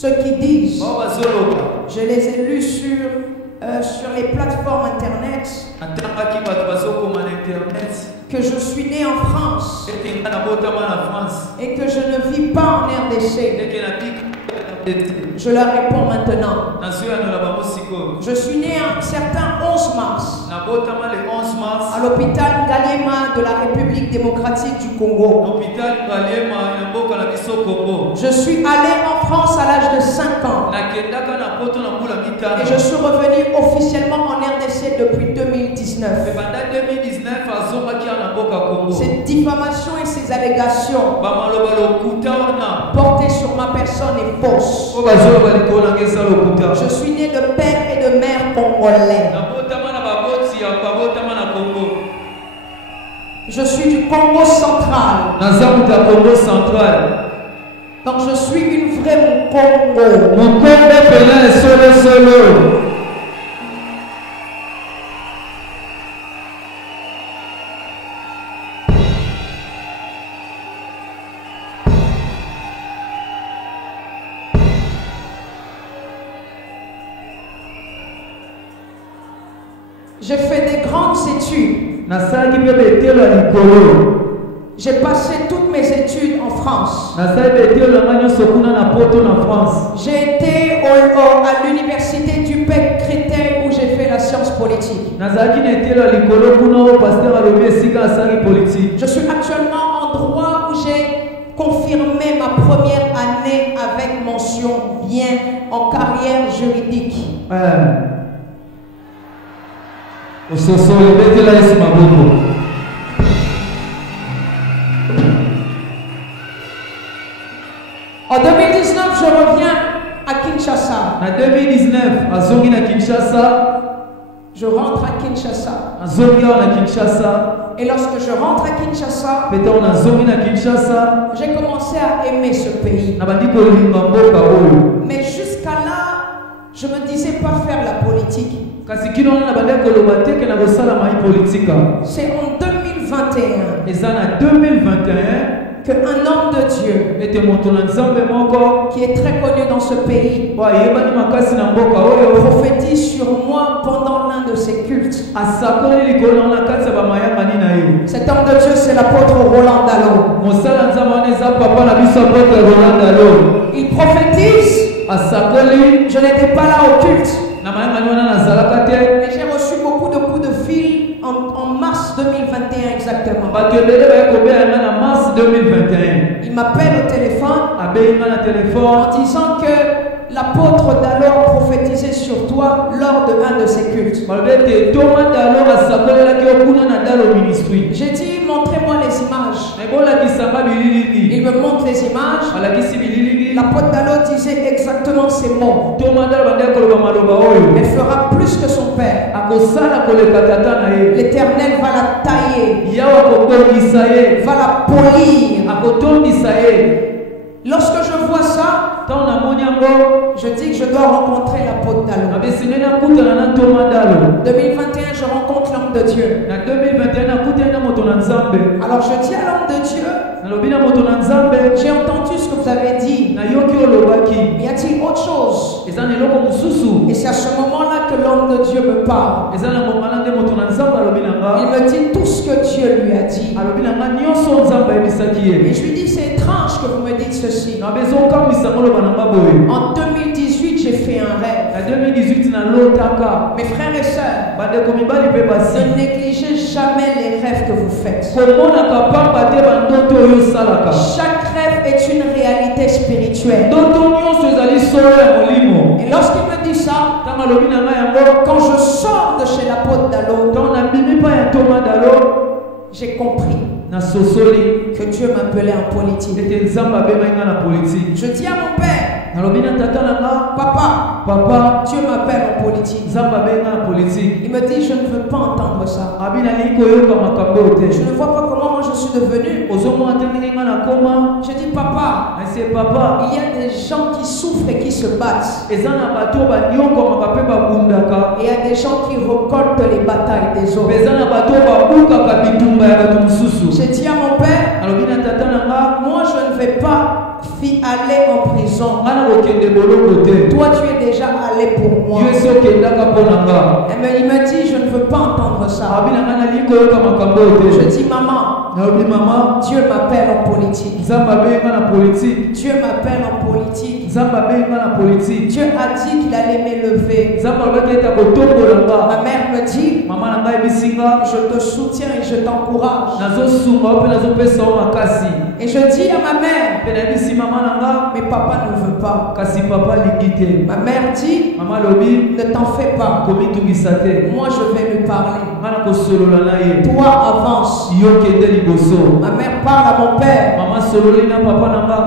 ceux qui disent, je les ai lus sur les plateformes internet, que je suis né en France et que je ne vis pas en RDC. Je leur réponds maintenant. Je suis né un certain 11 mars à l'hôpital Galema de la République démocratique du Congo. Je suis allé en France à l'âge de 5 ans et je suis revenu officiellement en RDC depuis 2019. Cette diffamation et ces allégations portées sur ma personne est fausse. Je suis né de père et de mère congolais. Je suis du Congo central. Donc je suis une vraie Congo. Mon Congo est solo. J'ai fait des grandes études. J'ai passé toutes mes études en France. J'ai été à l'université du Pec Créteil où j'ai fait la science politique. Je suis actuellement en droit où j'ai confirmé ma première année avec mention bien en carrière juridique. En 2019, je reviens à Kinshasa. En 2019, je rentre à Kinshasa. Et lorsque je rentre à Kinshasa, j'ai commencé à aimer ce pays. Mais jusqu'à là, je ne me disais pas faire la politique. C'est en 2021 qu'un homme de Dieu qui est très connu dans ce pays prophétise sur moi pendant l'un de ses cultes. Cet homme de Dieu, c'est l'apôtre Roland Dallot. Il prophétise. Je n'étais pas là au culte. Mais j'ai reçu beaucoup de coups de fil en mars 2021 exactement. Il m'appelle au téléphone en disant que l'apôtre Dallot prophétisait sur toi lors de un de ses cultes. J'ai dit, montrez-moi les images. Il me montre les images. L'apôtre Dallot disait exactement ces mots. Elle fera plus que son père. L'Éternel va la tailler, va la polir. Lorsque je vois ça, je dis que je dois rencontrer l'apôtre Dallot. 2021, je rencontre l'homme de Dieu. Alors je dis à l'homme de Dieu, j'ai entendu ce que vous avez dit. Mais y a-t-il autre chose? Et c'est à ce moment-là que l'homme de Dieu me parle. Il me dit tout ce que Dieu lui a dit. Et je lui dis, c'est étrange que vous me dites ceci. En 2018, j'ai fait un rêve. Mes frères et sœurs, ne négligez jamais les rêves que vous faites. Chaque rêve est une réalité spirituelle. Et lorsqu'il me dit ça, quand je sors de chez l'apôtre Dallot, j'ai compris que Dieu m'appelait en politique. Je dis à mon père, Papa, Dieu m'appelle en politique. Il me dit, je ne veux pas entendre ça. Je ne vois pas comment moi je suis devenu. Je dis, Papa, il y a des gens qui souffrent et qui se battent. Et il y a des gens qui récoltent les batailles des autres. J'ai dit à mon père, moi je ne vais pas aller en prison. l'horizon. Toi, tu es déjà allé pour moi. Il me dit, je ne veux pas entendre ça. Je dis, maman, Dieu m'appelle en politique. Dieu m'appelle en politique. Dieu a dit qu'il allait m'élever. Ma mère me dit, je te soutiens et je t'encourage. Et je dis à ma mère, mais papa ne veut pas. Ma mère dit, ne t'en fais pas. Moi je vais lui parler. Toi avance. Ma mère parle à mon père.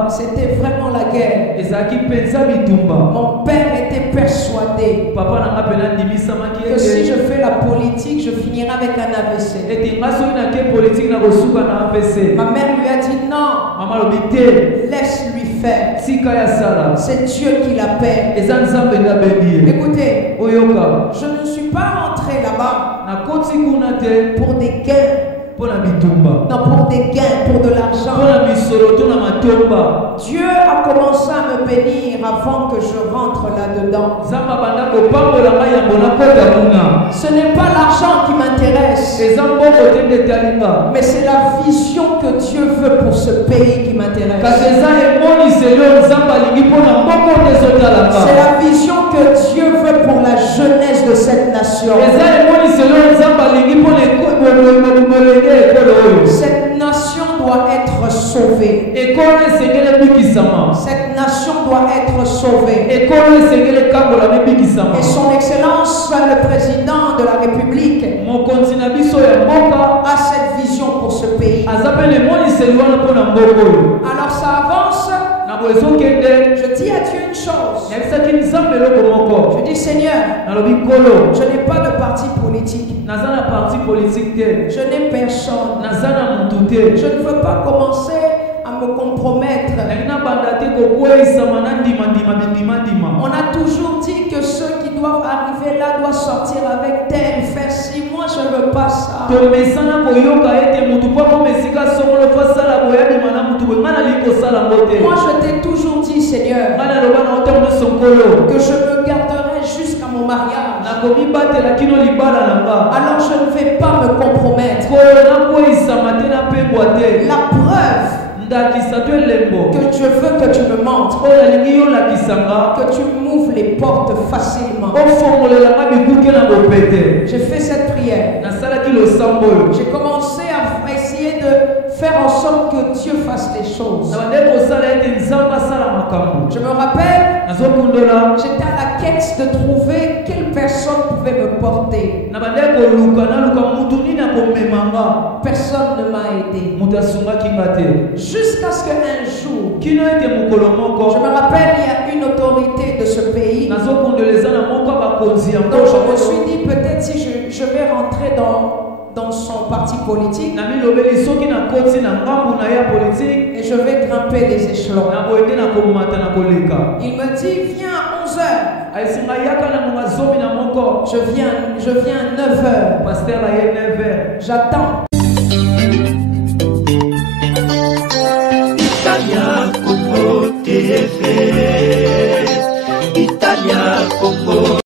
C'était vraiment la guerre. Mon père était persuadé que si je fais la politique, je finirai avec un AVC. Ma mère lui a dit non, laisse-lui faire. C'est Dieu qui l'appelle. Écoutez, je ne suis pas rentré là-bas pour des gains. Non, pour des gains, pour de l'argent. Dieu a commencé à me bénir avant que je rentre là-dedans. Ce n'est pas l'argent qui m'intéresse, mais c'est la vision que Dieu veut pour ce pays qui m'intéresse. C'est la vision que Dieu veut pour la jeunesse de cette nation. Cette nation doit être sauvée. Cette nation doit être sauvée. Et son Excellence, le président de la République, a cette vision pour ce pays. Alors ça avance. Je dis à Dieu une chose. Je dis, Seigneur, je n'ai pas de parti politique. Je n'ai personne. Je ne veux pas commencer à me compromettre. On a toujours dit que ceux qui doivent arriver là doivent sortir avec tel, faire si. Moi je ne veux pas ça. Moi je t'ai toujours dit, Seigneur, que je me garderai jusqu'à mon mariage. Alors je ne vais pas me compromettre. La preuve que je veux que tu me montres, que tu m'ouvres les portes facilement. J'ai fait cette prière. J'ai commencé à essayer de faire en sorte que Dieu fasse les choses. Je me rappelle, j'étais à la quête de trouver quelle personne pouvait me porter. Personne ne m'a aidé. Jusqu'à ce qu'un jour, je me rappelle, il y a une autorité de ce pays. Donc je me suis dit, peut-être si je vais rentrer dans son parti politique et je vais grimper les échelons. Il me dit, viens à 11h. Je viens à 9h. J'attends. Italia Congo TV, Italia Congo.